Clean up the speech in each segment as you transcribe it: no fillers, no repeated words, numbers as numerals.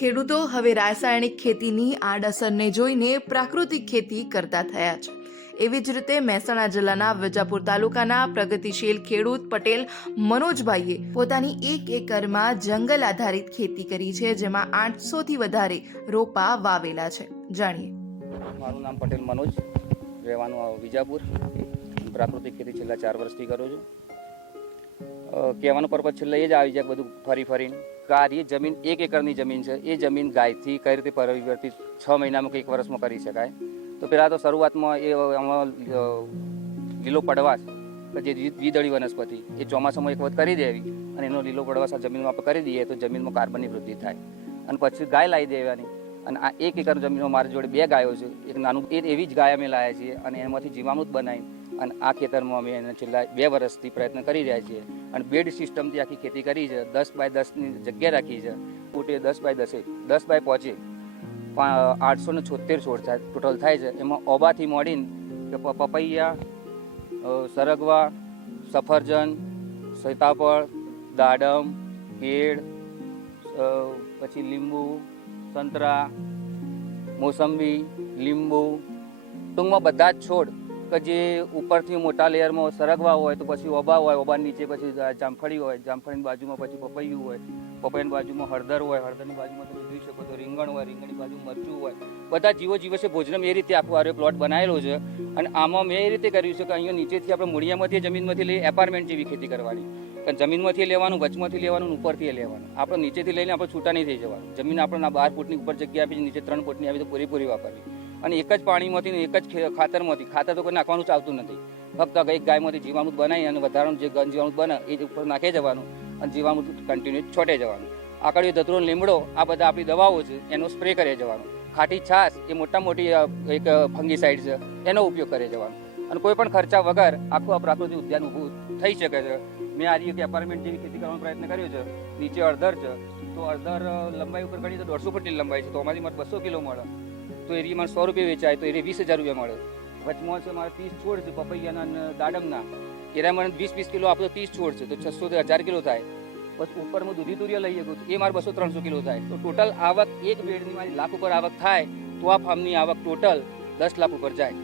ખેડૂતો હવે રાસાયણિક ખેતીની આડઅસરને જોઈને પ્રાકૃતિક ખેતી કરતા થયા છે। એવી જ રીતે મહેસાણા જિલ્લાના વિજાપુર તાલુકાના પ્રગતિશીલ ખેડૂત પટેલ મનોજભાઈએ પોતાની 1 એકરમાં જંગલ આધારિત ખેતી કરી છે, જેમાં 800થી વધારે રોપા વાવેલા છે। જાણીએ। મારું નામ પટેલ મનોજ, રહેવાનું વિજાપુર। પ્રાકૃતિક ખેતી છેલ્લા 4 વર્ષથી કરું છું। કહેવાનો પર્પઝ છેલ્લે એ જ આવી જાય બધું ફરી ફરીને એ જમીન 1 એકરની જમીન છે। એ જમીન ગાયથી કઈ રીતે પરિવર્તિત 6 મહિનામાં કે 1 વર્ષમાં કરી શકાય। તો પહેલાં તો શરૂઆતમાં એ લીલો પડવાશ કે જે દ્વિદળી વનસ્પતિ એ ચોમાસામાં એક વખત કરી દેવી અને એનો લીલો પડવાશ આ જમીનમાં આપણે કરી દઈએ તો જમીનમાં કાર્બનની વૃદ્ધિ થાય અને પછી ગાય લાવી દેવાની। અને આ 1 એકર જમીનમાં મારી જોડે 2 ગાયો છે। એક નાનું એવી જ ગાય અમે લાવ્યા છીએ અને એમાંથી જીવામૃત બનાવી અને આ ખેતરમાં અમે એને છેલ્લા 2 વર્ષથી પ્રયત્ન કરી રહ્યા છીએ અને બેડ સિસ્ટમથી આખી ખેતી કરી છે। 10 બાય 10ની જગ્યા રાખી છે। ફૂટે 10 બાય 10 10 બાય 5 876 છોડ ટોટલ થાય છે। એમાં ઓબાથી મોડીને પપૈયા, સરગવા, સફરજન, સીતાફળ, દાડમ, કેળ, પછી લીંબુ, સંતરા, મોસંબી, લીંબુ, ટૂંકમાં બધા જ છોડ કે જે ઉપરથી મોટા લેયરમાં સરગવા હોય તો પછી ઓબા હોય, ઓબાની નીચે પછી જામફળી હોય, જામફળીની બાજુમાં પછી પપૈયું હોય, પપૈયાની બાજુમાં હળદર હોય, હળદરની બાજુમાં તમે જોઈ શકો તો રીંગણ હોય, રીંગણની બાજુમાં મરચું હોય, બધા જીવો છે ભોજનમ એ રીતે આખું આરો પ્લોટ બનાવેલો છે। અને આમાં મેં એ રીતે કર્યું છે કે અહીંયા નીચેથી આપણે મૂળિયામાંથી જમીનમાંથી લઈ એપાર્ટમેન્ટ જેવી ખેતી કરવાની, કારણ જમીનમાંથી લેવાનું, વચમાંથી લેવાનું, ઉપરથી લેવાનું। આપણે નીચેથી લઈને આપણે છૂટા નહીં થઈ જવાનું। જમીન આપણે 12 ફૂટની ઉપર જગ્યા આપી, નીચે 3 ફૂટની આવી તો પૂરેપૂરી વાપરવી અને એક જ પાણીમાંથી એક જ ખાતરમાંથી, ખાતર તો કોઈ નાખવાનું ચાલતું નથી, ફક્ત એક ગાયમાંથી જીવામૃત બનાવી અને વધારાનું જે જીવામૃત બને એ ઉપર નાખી જવાનું અને જીવામૃત કન્ટિન્યુ છોટે જવાનું। આકડીઓ, ધતરો, લીમડો આ બધા આપણી દવાઓ છે એનો સ્પ્રે કરી જવાનો। ખાટી છાશ એ મોટી એક ફંગીસાઇડ છે એનો ઉપયોગ કરી જવાનો અને કોઈ પણ ખર્ચા વગર આખું આ પ્રાકૃતિક ઉદ્યાન ઊભું થઈ શકે છે। મેં આ રીતે એપાર્ટમેન્ટ જેવી ખેતી કરવાનો પ્રયત્ન કર્યો છે। નીચે અડધર છે તો અડધર લંબાઈ ઉપર ગણી તો 150 ફૂટની લંબાઈ છે તો અમારી મારે 200 કિલો મળે તો એરી મને 100 રૂપિયા વેચાય તો એરી 20,000 રૂપિયા મળે। વચમાં છે મારે 30 છોડ છે પપૈયાના અને દાડમના, એરા મને 20 કિલો આપો તો 30 છોડ છે તો 600 થી 1000 કિલો થાય। પછી ઉપર હું દૂધી તુરિયા લઈ શકું એ મારે 200-300 કિલો થાય તો ટોટલ આવક એક બેડની મારી લાખ ઉપર આવક થાય તો આ ફાર્મની આવક ટોટલ 10 લાખ ઉપર જાય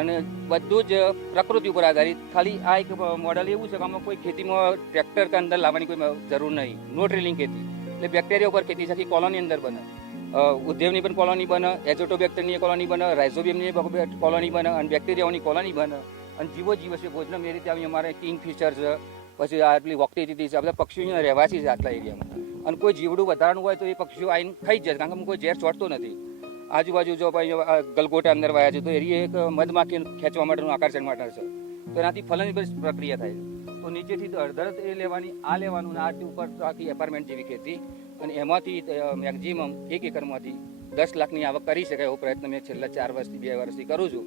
અને બધું જ પ્રકૃતિ ઉપર આધારિત। ખાલી આ એક મોડલ એવું છે કે આમાં કોઈ ખેતીમાં ટ્રેક્ટર કે અંદર લાવવાની કોઈ જરૂર નહીં, નો ડ્રિલિંગ ખેતી એટલે બેક્ટેરિયા ઉપર ખેતી છે। કોલોની અંદર બને, ઉદ્દેવની પણ કોલોની બને, એઝોટોબેક્ટરની કોલોની બને, રાઇઝોબિયમની કોલોની બને અને બેક્ટેરિયાઓની કોલોની બને અને જીવો છે ભોજનમ એ રીતે આવી અમારે કિંગફિશર છે, પછી આટલી વક્તિથી છે, આ બધા પક્ષીઓ અહીંયા રહેવાસી છે આટલા એરિયામાં અને કોઈ જીવડું વધારાનું હોય તો એ પક્ષીઓ આવીને ખાઈ જ જાય કારણ કે કોઈ ઝેર છોડતો નથી। આજુબાજુ જો ગલગોટા અંદર વાયા છે તો એ એક મધમાખી ખેંચવા માટેનું આકર્ષણ માટે છે તો એનાથી ફલનની પ્રક્રિયા થાય છે। તો નીચેથી તો અડધર એ લેવાની, આ લેવાનું અને આથી ઉપર આખી એપાર્ટમેન્ટ જેવી ખેતી અને એમાંથી મેક્ઝિમમ 1 એકરમાંથી 10 લાખની આવક કરી શકાય એવો પ્રયત્ન મેં છેલ્લા 4 વર્ષથી 2 વર્ષથી કરું છું।